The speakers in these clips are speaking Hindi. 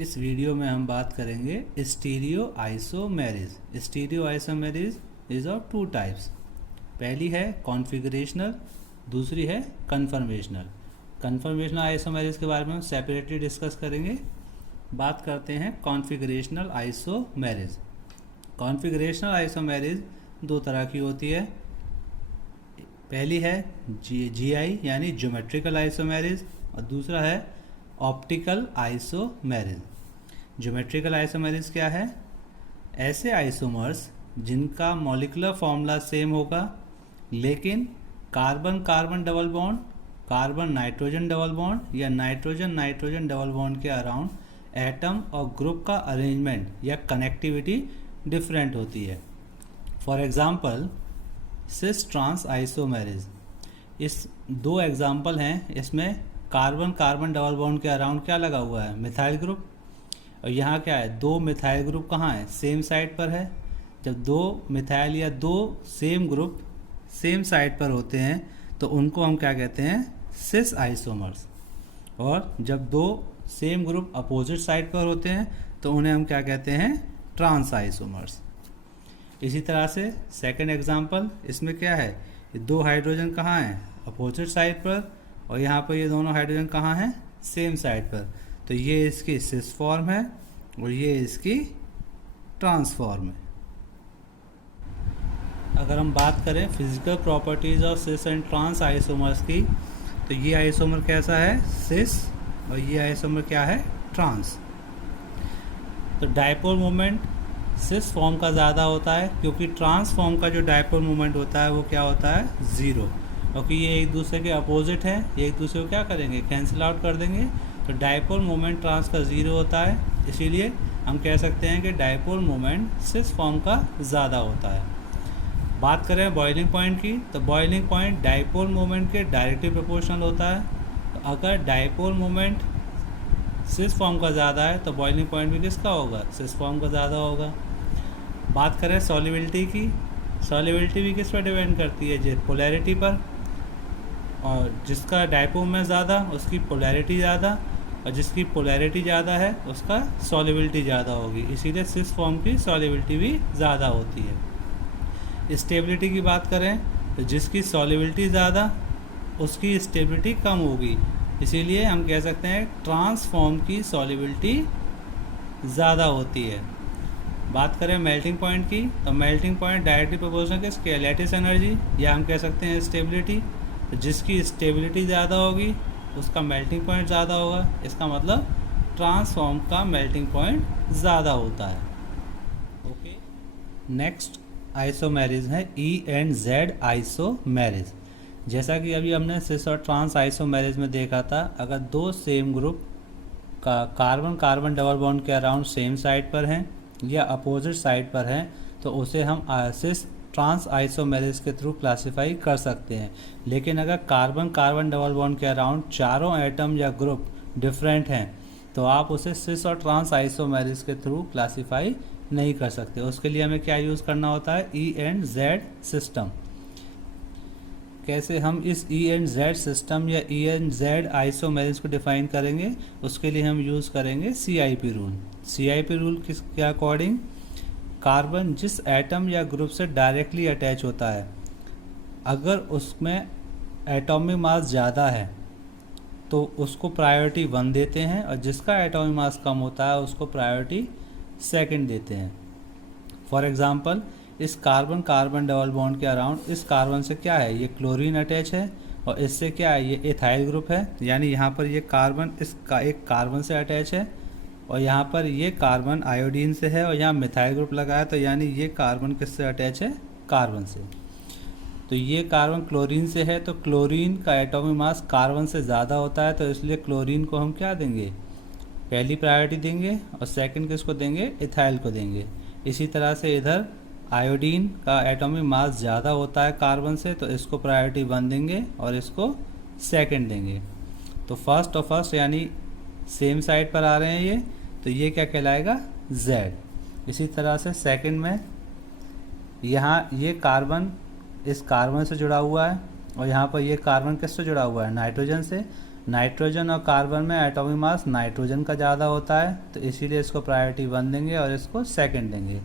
इस वीडियो में हम बात करेंगे stereo isomerism. Stereo isomerism is of two types. पहली है कॉन्फ़िगरेशनल, दूसरी है कन्फर्मेशनल। कन्फर्मेशनल आइसोमेरिज के बारे में हम सेपरेटली डिस्कस करेंगे। बात करते हैं कॉन्फ़िगरेशनल आइसोमेरिज। कॉन्फ़िगरेशनल आइसोमेरिज दो तरह की होती है। पहली है जीआई यानी ज्योमेट्रिकल आइसोमेरिज और दूसरा है ऑप्टिकल आइसोमेरिज। ज्योमेट्रिकल आइसोमेरिज क्या है? ऐसे आइसोमर्स जिनका मॉलिक्यूलर फॉर्मूला सेम होगा लेकिन carbon carbon double bond, carbon nitrogen double bond या नाइट्रोजन नाइट्रोजन डबल बॉन्ड के अराउंड एटम और ग्रुप का अरेंजमेंट या कनेक्टिविटी डिफरेंट होती है। For example cis trans isomerism. इस दो एग्जांपल हैं। इसमें कार्बन कार्बन डबल बॉन्ड के अराउंड क्या लगा हुआ है? Methyl group. और यहाँ क्या है? दो मिथाइल ग्रुप कहाँ है? सेम साइड पर है। जब दो मिथाइल या दो सेम ग्रुप सेम साइड पर होते हैं तो उनको हम क्या कहते हैं? सिस आइसोमर्स। और जब दो सेम ग्रुप अपोजिट साइड पर होते हैं तो उन्हें हम क्या कहते हैं? Trans isomers. इसी तरह से सेकंड एग्जांपल, इसमें क्या है? ये दो हाइड्रोजन कहाँ हैं? अपोजिट साइड पर। और यहाँ पर ये दोनों हाइड्रोजन कहाँ हैं? सेम साइड पर। तो ये इसकी सिस फॉर्म है और ये इसकी ट्रांस फॉर्म है। अगर हम बात करें physical properties of cis and trans isomers की, तो ये आइसोमर कैसा है? सिस। और ये आइसोमर क्या है? ट्रांस। तो डायपोल मोमेंट सिस फॉर्म का ज़्यादा होता है क्योंकि ट्रांस फॉर्म का जो डायपोल मोमेंट होता है वो क्या होता है? ज़ीरो। क्योंकि ये एक दूसरे के अपोजिट है, ये एक दूसरे को क्या करेंगे? कैंसिल आउट कर देंगे। तो डायपोल मोमेंट ट्रांस का ज़ीरो होता है, इसीलिए हम कह सकते हैं कि डायपोल मोमेंट सिस फॉर्म का ज़्यादा होता है। बात करें बॉइलिंग पॉइंट की, तो बॉइलिंग पॉइंट डायपोल मोमेंट के डायरेक्टली प्रोपोर्शनल होता है। तो अगर डायपोल मोमेंट सिस फॉर्म का ज़्यादा है तो बॉइलिंग पॉइंट भी किसका होगा? सिस फॉर्म का ज़्यादा होगा। बात करें सॉल्युबिलिटी की, सॉल्युबिलिटी भी किस पर डिपेंड करती है? पोलैरिटी पर। और जिसका डायपोल में ज़्यादा उसकी पोलैरिटी ज़्यादा, और जिसकी पोलैरिटी ज़्यादा है उसका सॉल्युबिलिटी ज़्यादा होगी। इसीलिए सिस फॉर्म की सॉल्युबिलिटी भी ज़्यादा होती है। स्टेबिलिटी की बात करें तो जिसकी सॉल्युबिलिटी ज़्यादा उसकी स्टेबिलिटी कम होगी, इसीलिए हम कह सकते हैं ट्रांस फॉर्म की सॉल्युबिलिटी ज़्यादा होती है। बात करें मेल्टिंग पॉइंट की, तो मेल्टिंग पॉइंट डायरेक्टली प्रोपोर्शनल किसके? लैटिस एनर्जी, या हम कह सकते हैं स्टेबिलिटी। तो जिसकी स्टेबिलिटी ज़्यादा होगी उसका मेल्टिंग पॉइंट ज़्यादा होगा। इसका मतलब ट्रांसफॉर्म का मेल्टिंग पॉइंट ज़्यादा होता है। ओके, नेक्स्ट आइसोमेरिज है ई एंड जेड आइसोमेरिज। जैसा कि अभी हमने सिस और ट्रांस आइसोमेरिज में देखा था, अगर दो सेम ग्रुप का कार्बन कार्बन डबल बॉन्ड के अराउंड सेम साइड पर हैं या अपोजिट साइड पर हैं तो उसे हम सिस ट्रांस आइसोमेरिज के थ्रू क्लासिफाई कर सकते हैं। लेकिन अगर कार्बन कार्बन डबल बॉन्ड के अराउंड चारों एटम या ग्रुप डिफरेंट हैं तो आप उसे सिस और ट्रांस आइसोमेरिज के थ्रू क्लासिफाई नहीं कर सकते। उसके लिए हमें क्या यूज़ करना होता है? E and Z system. कैसे हम इस ई एंड जेड सिस्टम या ई एंड जेड आइसोमेरिज को डिफाइन करेंगे? उसके लिए हम यूज़ करेंगे CIP रूल। CIP रूल किसके अकॉर्डिंग? कार्बन जिस एटम या ग्रुप से डायरेक्टली अटैच होता है, अगर उसमें एटॉमिक मास ज़्यादा है तो उसको प्रायोरिटी 1 देते हैं, और जिसका एटॉमिक मास कम होता है उसको प्रायोरिटी 2 देते हैं। फॉर एग्जांपल इस कार्बन कार्बन डबल बॉन्ड के अराउंड इस कार्बन से क्या है? ये क्लोरीन अटैच है, और इससे क्या है? ये इथाइल ग्रुप है। यानी यहाँ पर ये कार्बन इसका एक कार्बन से अटैच है, और यहाँ पर ये कार्बन आयोडीन से है, और यहाँ मिथाइल ग्रुप लगा है। तो यानी ये कार्बन किससे अटैच है? कार्बन से। तो ये कार्बन क्लोरीन से है, तो क्लोरीन का एटॉमिक मास कार्बन से ज़्यादा होता है, तो इसलिए क्लोरीन को हम क्या देंगे? पहली प्रायोरिटी देंगे, और सेकंड किसको देंगे? इथाइल को देंगे। इसी तरह से इधर आयोडीन का एटॉमिक मास ज़्यादा होता है कार्बन से, तो इसको प्रायोरिटी 1 देंगे और इसको 2 देंगे। तो फर्स्ट और फर्स्ट यानी सेम साइड पर आ रहे हैं ये, तो ये क्या कहलाएगा? Z। इसी तरह से सेकंड में यहाँ ये कार्बन इस कार्बन से जुड़ा हुआ है, और यहाँ पर ये कार्बन किससे जुड़ा हुआ है? नाइट्रोजन से। नाइट्रोजन और कार्बन में एटॉमिक मास नाइट्रोजन का ज़्यादा होता है, तो इसीलिए इसको प्रायोरिटी 1 देंगे और इसको सेकंड देंगे।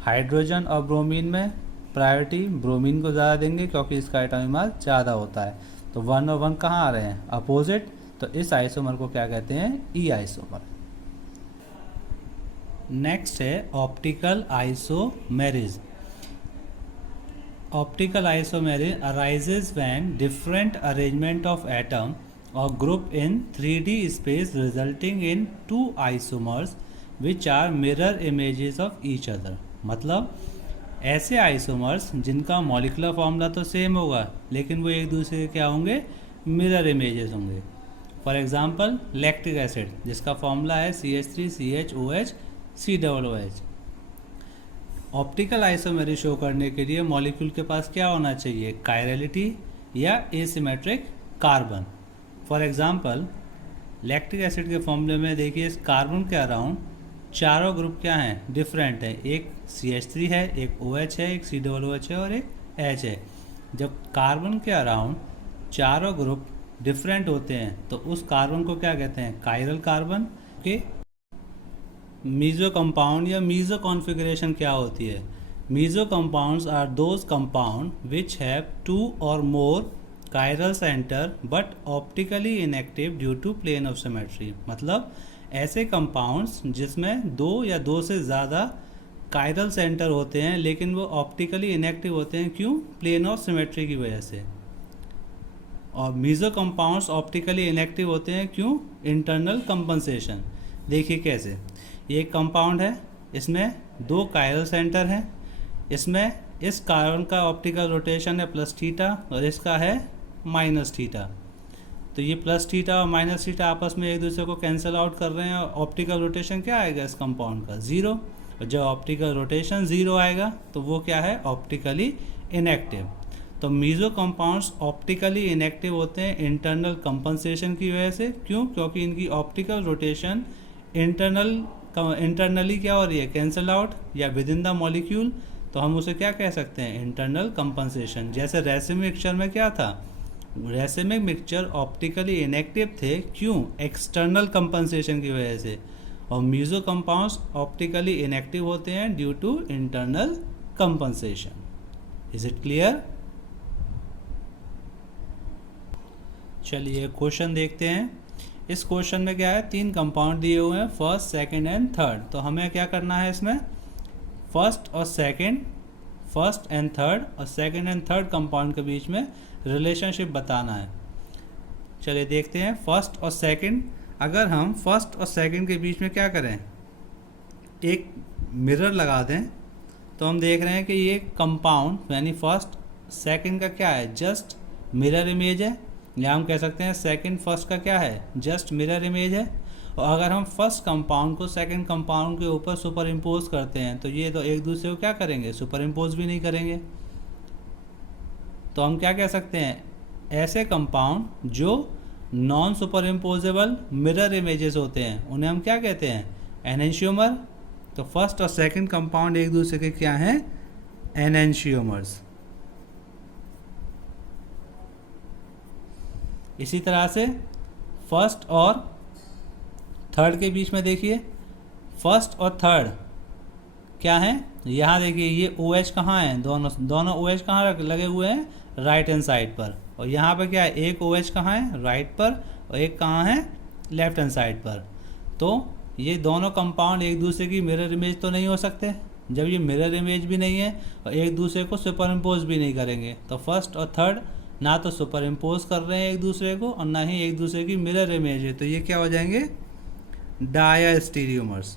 हाइड्रोजन और ब्रोमीन में प्रायोरिटी ब्रोमीन को ज़्यादा देंगे क्योंकि इसका एटॉमिक मास ज़्यादा होता है। तो 1 और 1 कहाँ आ रहे हैं? अपोजिट। तो इस आइसोमर को क्या कहते हैं? ई आइसोमर। नेक्स्ट है optical isomerism. Optical isomerism arises when different arrangement of atom or group in 3D space resulting in two isomers which are mirror images of each other। मतलब ऐसे आइसोमर्स जिनका मॉलिकुलर फॉर्मूला तो सेम होगा लेकिन वो एक दूसरे के क्या होंगे? मिरर इमेजेस होंगे। फॉर एग्जांपल लैक्टिक एसिड जिसका फॉर्मूला है CH3CHOH COOH। ऑप्टिकल आइसोमेरी शो करने के लिए मॉलिक्यूल के पास क्या होना चाहिए? कायरलिटी या asymmetric carbon. For example lactic acid के फॉर्मूले में देखिए इस कार्बन के अराउंड चारों ग्रुप क्या हैं? डिफरेंट है। एक CH3 है, एक OH है, एक COOH है और एक H है। जब कार्बन के अराउंड चारों ग्रुप डिफरेंट होते हैं तो उस कार्बन को क्या कहते हैं? Chiral carbon. Okay. Meso compound या मीजो कॉन्फ़िगरेशन क्या होती है? Meso compounds are those compound which have 2 or more chiral centre but optically inactive due to plane of symmetry. मतलब ऐसे कंपाउंड्स जिसमें 2 या 2 से ज़्यादा कायरल सेंटर होते हैं लेकिन वो ऑप्टिकली इनएक्टिव होते हैं। क्यों? प्लेन ऑफ सिमेट्री की वजह से। और मीजो कंपाउंड्स ऑप्टिकली इनएक्टिव होते हैं क्यों? Internal compensation. देखिए कैसे। ये एक कंपाउंड है, इसमें 2 कायरल सेंटर हैं, इसमें इस कार्बन का ऑप्टिकल रोटेशन है +θ और इसका है -θ। तो ये +θ और -θ आपस में एक दूसरे को कैंसिल आउट कर रहे हैं और ऑप्टिकल रोटेशन क्या आएगा इस कंपाउंड का? 0। और जब ऑप्टिकल रोटेशन 0 आएगा तो वो क्या है? Optically inactive. तो मीजो कंपाउंड्स ऑप्टिकली इनएक्टिव होते हैं इंटरनल कंपनसेशन की वजह से। क्यों? क्योंकि इनकी ऑप्टिकल रोटेशन इंटरनली क्या हो रही है? कैंसिल आउट या विद इन द मॉलिक्यूल। तो हम उसे क्या कह सकते हैं? Internal compensation. जैसे रेसिमिक मिक्सचर में क्या था? रेसिमिक मिक्सचर ऑप्टिकली इनएक्टिव थे। क्यों? एक्सटर्नल कंपनसेशन की वजह से। और मीजो कंपाउंड्स ऑप्टिकली इनएक्टिव होते हैं due to internal compensation. Is it clear? चलिए क्वेश्चन देखते हैं। इस क्वेश्चन में क्या है? 3 कंपाउंड दिए हुए हैं, फर्स्ट, सेकंड एंड थर्ड। तो हमें क्या करना है इसमें? फर्स्ट और सेकंड, फर्स्ट एंड थर्ड और सेकंड एंड थर्ड कंपाउंड के बीच में रिलेशनशिप बताना है। चलिए देखते हैं। फर्स्ट और सेकंड, अगर हम फर्स्ट और सेकंड के बीच में क्या करें? एक मिरर लगा दें तो हम देख रहे हैं कि ये कंपाउंड यानी फर्स्ट सेकंड का क्या है? जस्ट मिरर इमेज है। या हम कह सकते हैं सेकंड फर्स्ट का क्या है? जस्ट मिरर इमेज है। और अगर हम फर्स्ट कंपाउंड को सेकंड कंपाउंड के ऊपर सुपर इम्पोज करते हैं तो ये तो एक दूसरे को क्या करेंगे? सुपर इम्पोज भी नहीं करेंगे। तो हम क्या कह सकते हैं? ऐसे कंपाउंड जो non super imposable mirror images होते हैं उन्हें हम क्या कहते हैं? एनेंशियोमर। तो फर्स्ट और सेकंड कंपाउंड एक दूसरे के क्या हैं? एनेंशियोमर्स। इसी तरह से फर्स्ट और थर्ड के बीच में देखिए, फर्स्ट और थर्ड क्या है? यहाँ देखिए ये OH कहाँ है? दोनों OH कहाँ लगे हुए हैं? राइट हैंड साइड पर। और यहाँ पर क्या है? एक OH कहाँ है? राइट पर और एक कहाँ है? लेफ्ट हैंड साइड पर। तो ये दोनों कंपाउंड एक दूसरे की मिरर इमेज तो नहीं हो सकते। जब ये मिरर इमेज भी नहीं है और एक दूसरे को सुपर इम्पोज भी नहीं करेंगे तो फर्स्ट और थर्ड ना तो सुपर इम्पोज कर रहे हैं एक दूसरे को और ना ही एक दूसरे की मिरर इमेज है। तो ये क्या हो जाएंगे? डायस्टीरियोमर्स।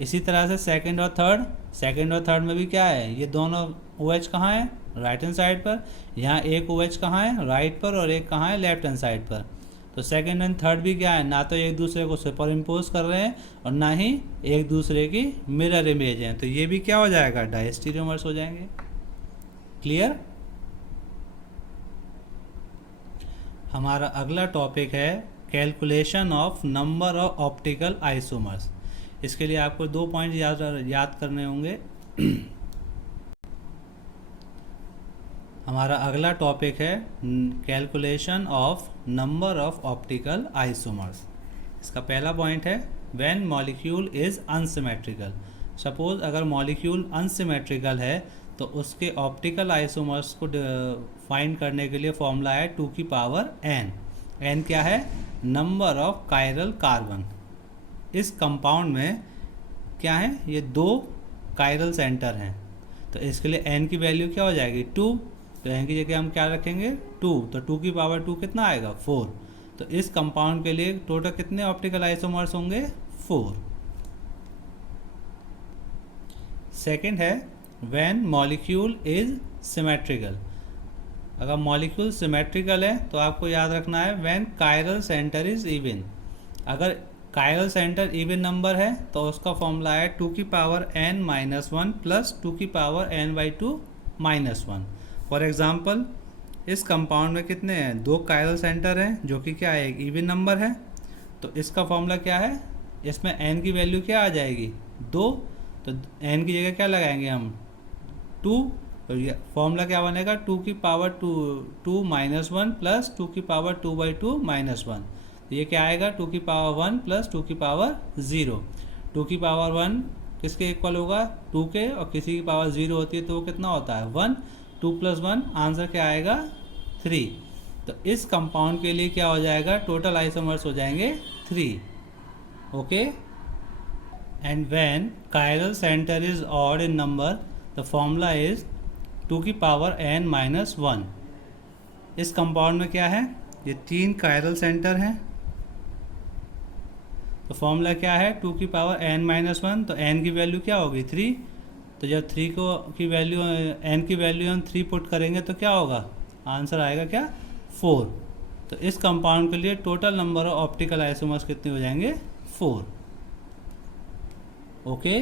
इसी तरह से सेकंड और थर्ड में भी क्या है? ये दोनों OH कहाँ है? राइट हैंड साइड पर। यहाँ एक OH कहाँ है? राइट पर और एक कहाँ है? लेफ्ट हैंड साइड पर। तो सेकंड एंड थर्ड भी क्या है? ना तो एक दूसरे को सुपर इम्पोज कर रहे हैं और ना ही एक दूसरे की मिरर इमेज है। तो ये भी क्या हो जाएगा? डायस्टीरियोमर्स हो जाएंगे। क्लियर? हमारा अगला टॉपिक है calculation of number of optical isomers. इसके लिए आपको 2 पॉइंट याद करने होंगे। हमारा अगला टॉपिक है calculation of number of optical isomers. इसका पहला पॉइंट है when molecule is unsymmetrical. Suppose अगर मॉलिक्यूल अनसिमेट्रिकल है तो उसके ऑप्टिकल आइसोमर्स को फाइंड करने के लिए फॉर्मूला है 2 की पावर n। n क्या है? Number of chiral carbon. इस कंपाउंड में क्या है? ये 2 कायरल सेंटर हैं, तो इसके लिए n की वैल्यू क्या हो जाएगी? 2। तो n की जगह हम क्या रखेंगे? 2। तो 2 की पावर 2 कितना आएगा? 4। तो इस कंपाउंड के लिए टोटल कितने ऑप्टिकल आइसोमर्स होंगे? 4। सेकंड है व्हेन मॉलिक्यूल इज सिमेट्रिकल। अगर मॉलिक्यूल सिमेट्रिकल है तो आपको याद रखना है when chiral centre is even. अगर कायरल सेंटर इवन नंबर है तो उसका फॉर्मूला है 2 की पावर n माइनस 1 प्लस 2 की power n/2 minus 1। For example इस कंपाउंड में कितने हैं? 2 कायरल सेंटर हैं जो कि क्या है? एक इवन नंबर है। तो इसका फॉर्मूला क्या है? इसमें n की वैल्यू क्या आ जाएगी? 2। तो n की जगह क्या लगाएंगे हम? 2। तो ये फॉर्मूला क्या बनेगा? 2 की पावर 2 माइनस 1 प्लस 2 की पावर 2/2 माइनस 1। तो ये क्या आएगा? 2 की पावर 1 प्लस 2 की पावर 0। 2 की पावर 1 किसके इक्वल होगा? 2 के, और किसी की पावर 0 होती है तो वो कितना होता है? 1। 2 + 1 आंसर क्या आएगा? 3। तो इस कंपाउंड के लिए क्या हो जाएगा? टोटल आइसोमर्स हो जाएंगे 3। Okay. And when chiral centre is odd in number the formula is 2 की पावर n माइनस 1। इस कंपाउंड में क्या है? ये 3 कायरल सेंटर हैं, तो फॉर्मूला क्या है? 2 की पावर n माइनस 1। तो n की वैल्यू क्या होगी? 3। तो जब 3 की वैल्यू n की वैल्यू हम 3 पुट करेंगे तो क्या होगा? आंसर आएगा क्या? 4। तो इस कंपाउंड के लिए total number of optical isomers कितने हो जाएंगे? 4। ओके।